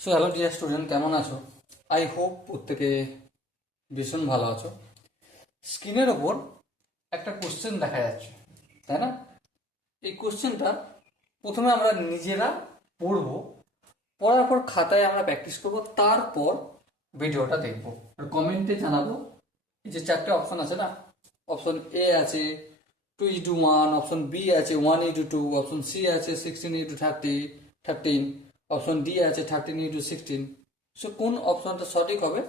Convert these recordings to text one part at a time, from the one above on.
So hello dear student, কেমন আছো? I hope প্রত্যেকে ভীষণ ভালো আছো। স্ক্রিনের ওপর একটা কোশ্চেন দেখা যাচ্ছে, তাই না? এই কোশ্চেনটা প্রথমে আমরা নিজেরা পড়বো, পড়ার পর খাতায় আমরা প্র্যাকটিস করবো, তারপর ভিডিওটা দেখবো আর কমেন্টে জানাবো। এই যে চারটে অপশন আছে না, অপশন এ আছে 2:1, অপশন বি আছে 1:2, অপশন সি আছে 16:13, অপশন ডি আছে 13:16। সো কোন অপশনটা সঠিক হবে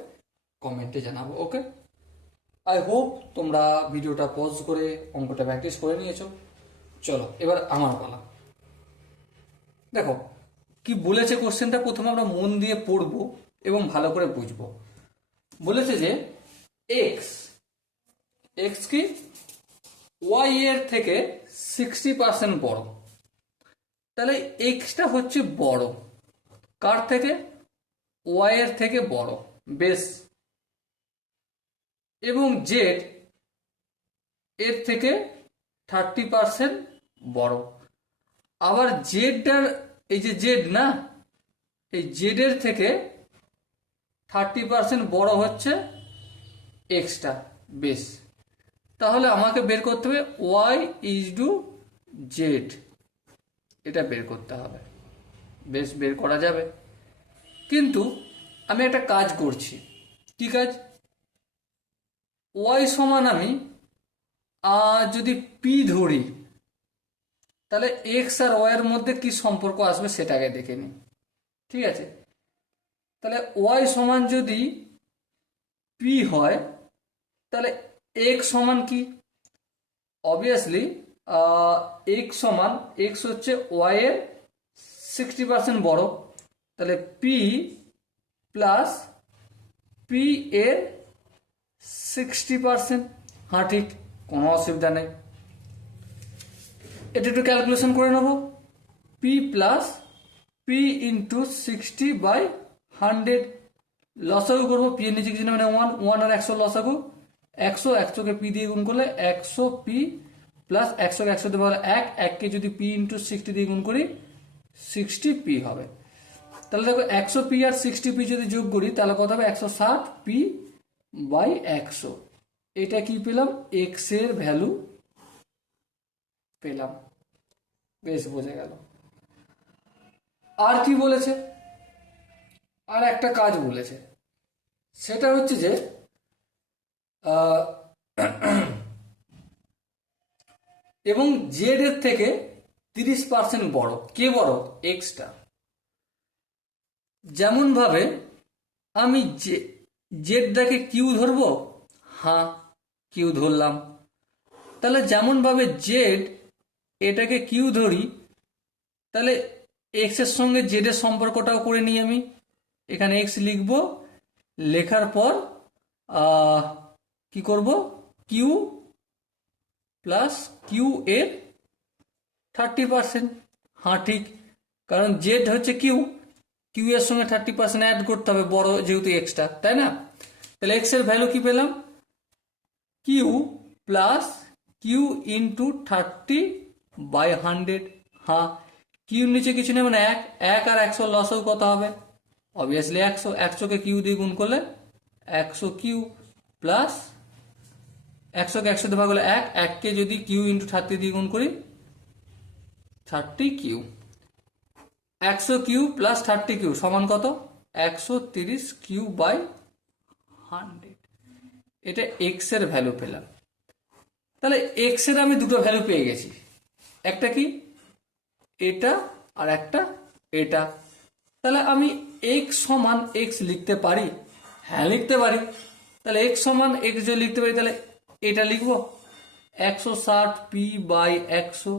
কমেন্টে জানাবো। ওকে, আই হোপ তোমরা ভিডিওটা পজ করে অঙ্কটা প্র্যাকটিস করে নিয়েছো। চলো এবার আমার পালা। দেখো কি বলেছে কোশ্চেনটা, প্রথমে আমরা মন দিয়ে পড়বো এবং ভালো করে বুঝবো। বলেছে যে এক্স এক্স কি ওয়াই এর থেকে 60% বড়, তাহলে এক্সটা হচ্ছে বড় কার থেকে? ওয়াই এর থেকে বড়, বেশ। এবং জেড এর থেকে 30% বড়। আবার জেডটার, এই যে জেড না, এই জেড এর থেকে 30% বড় হচ্ছে এক্সটা, বেশ। তাহলে আমাকে বের করতে হবে ওয়াই ইজ টু জেড, এটা বের করতে হবে। বেশ, বের করা যাবে, কিন্তু আমি একটা কাজ করছি। কি কাজ? ওয়াই সমান আমি যদি পি ধরি, তাহলে এক্স আর ওয়াই এর মধ্যে কি সম্পর্ক আসবে সেটাকে দেখে নিই। ঠিক আছে, তাহলে ওয়াই সমান যদি পি হয়, তাহলে এক্স সমান কি? অবভিয়াসলি এক্স সমান, এক্স হচ্ছে ওয়াই এর 60% বড়, তাহলে পি প্লাস পি এর 60%। হ্যাঁ ঠিক, কোনো অসুবিধা নেই। এটা একটু ক্যালকুলেশন করে নেব। পি প্লাস পি ইন্টু 60/100, লসাগু করবো। পি এর নিচে কিছু না, মানে 1 আর 100 লসাগু, 100কে পি দিয়ে গুণ করলে 100 পি প্লাস 100কে 100 দিয়ে বলে 1কে যদি পি ইন্টু 60 দিয়ে গুণ করি 60 পি হবে। তাহলে দেখো 100 পি আর 60 পি যদি যোগ করি তাহলে কত হবে? 160 পি বাই 100। এটা কি পেলাম? এক্স এর ভ্যালু পেলাম। বেশ, বোঝা গেল। আর কি বলেছে? আর একটা কাজ বলেছে, সেটা হচ্ছে যে এবং জেড এর থেকে 30% বড়। কে বড়? এক্সটা। যেমন ভাবে আমি জেডটাকে কিউ ধরবো, হ্যাঁ কিউ ধরলাম। তাহলে যেমন ভাবে জেড এটাকে কিউ ধরি, তাহলে এক্স এর সঙ্গে জেড এর সম্পর্কটাও করে নিই আমি। এখানে এক্স লিখবো, লেখার পর কি করব? কিউ প্লাস কিউ এর 30%। হ্যাঁ ঠিক, কারণ জেড হচ্ছে কিউ, কিউ এর সঙ্গে 30% অ্যাড করতে হবে, বড় যেহেতু এক্সটা, তাই না? তাহলে এক্স এর ভ্যালু কি পেলাম? Q plus Q into 30/100। হ্যাঁ, কিউর নিচে কিছু নেই, মানে 1 আর 100 লসও কত হবে? অবভিয়াসলি 100। 100কে কিউ দিয়ে গুণ করলে 100 কিউ প্লাস 100কে 100 দিয়ে ভাগ করলে 1কে যদি কিউ ইন্টু 30 দিয়ে গুণ করি 30 কিউ। 100 কিউ প্লাস 30 কিউ সমান কত? 130 কিউ বাই 100। এটা এক্স এর ভ্যালু পেলাম। তাহলে এক্স এর আমি দুটো ভ্যালু পেয়ে গেছি, একটা কি এটা আর একটা এটা। তাহলে আমি এক্স সমান এক্স লিখতে পারি? হ্যাঁ লিখতে পারি। তাহলে এক্স সমান এক্স যদি লিখতে পারি, তাহলে এটা লিখবো 160 পি বাই 100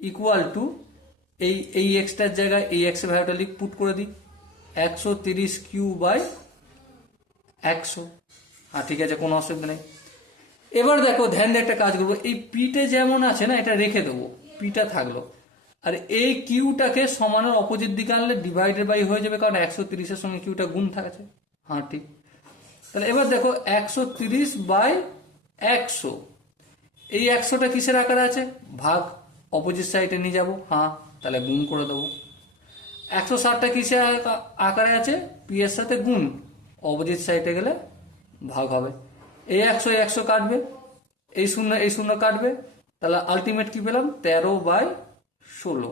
ইকুয়াল টু এই এক্সটার জায়গায় এই এক্স এর ভ্যালুটা পুট করে দিই 130 কিউ বাই 100। হ্যাঁ ঠিক আছে, কোনো অসুবিধা নেই। এবার দেখো ধ্যান দিয়ে একটা কাজ করবো, এই পিটা যেমন আছে না, এটা রেখে দেবো, পিটা থাকলো। আর এই কিউটাকে সমানের অপোজিট দিকে আনলে ডিভাইডেড বাই হয়ে যাবে, কারণ 130-এর সঙ্গে কিউটা গুণ থাকছে। হ্যাঁ ঠিক। তাহলে এবার দেখো 130/100, এই 100টা কিসের আকারে আছে? ভাগ, অপোজিট সাইডে নিয়ে যাবো। হ্যাঁ, তাহলে গুণ করে দেবো। 160টা কিসে আকারে আছে, পি এর সাথে গুণ, অপোজিট সাইডে গেলে ভাগ হবে। এই 100 কাটবে, এই শূন্য কাটবে, তাহলে আলটিমেট কি পেলাম 13/16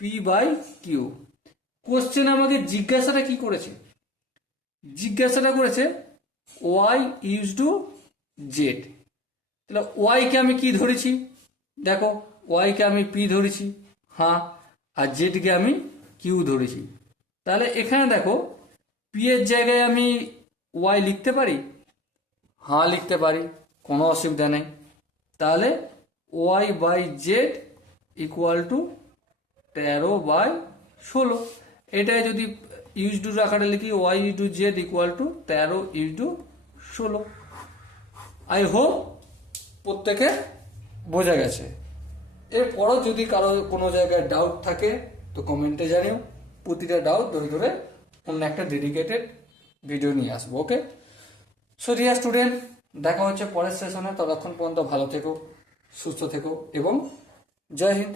পি বাই কিউ। কোশ্চেন আমাকে জিজ্ঞাসাটা কি করেছে, জিজ্ঞাসাটা করেছে ওয়াই ইউজ টু জেড। তাহলে ওয়াই কে আমি কি ধরেছি, দেখো ওয়াই কে আমি পি ধরেছি, হ্যাঁ, আর জেড কে আমি কিউ ধরেছি। তাহলে এখানে দেখো পি এর জায়গায় আমি ওয়াই লিখতে পারি, হ্যাঁ লিখতে পারি, কোনো অসুবিধা নেই। তাহলে Y by Z equal to 13/16। এটাই যদি ইউজ টু আকারে লিখি, Y is to Z equal to 13/16। I hope প্রত্যেকে বোঝা গেছে। এরপরও যদি কারো কোনো জায়গায় ডাউট থাকে তো কমেন্টে জানিও, প্রতিটা ডাউট ধরে ধরে অন্য একটা ডেডিকেটেড ভিডিও নিয়ে আসবো। ওকে, সো ডিয়ার স্টুডেন্ট, দেখা হচ্ছে পরের সেশনে। ততক্ষণ পর্যন্ত ভালো থেকো, সুস্থ থেকো এবং জয় হিন্দ।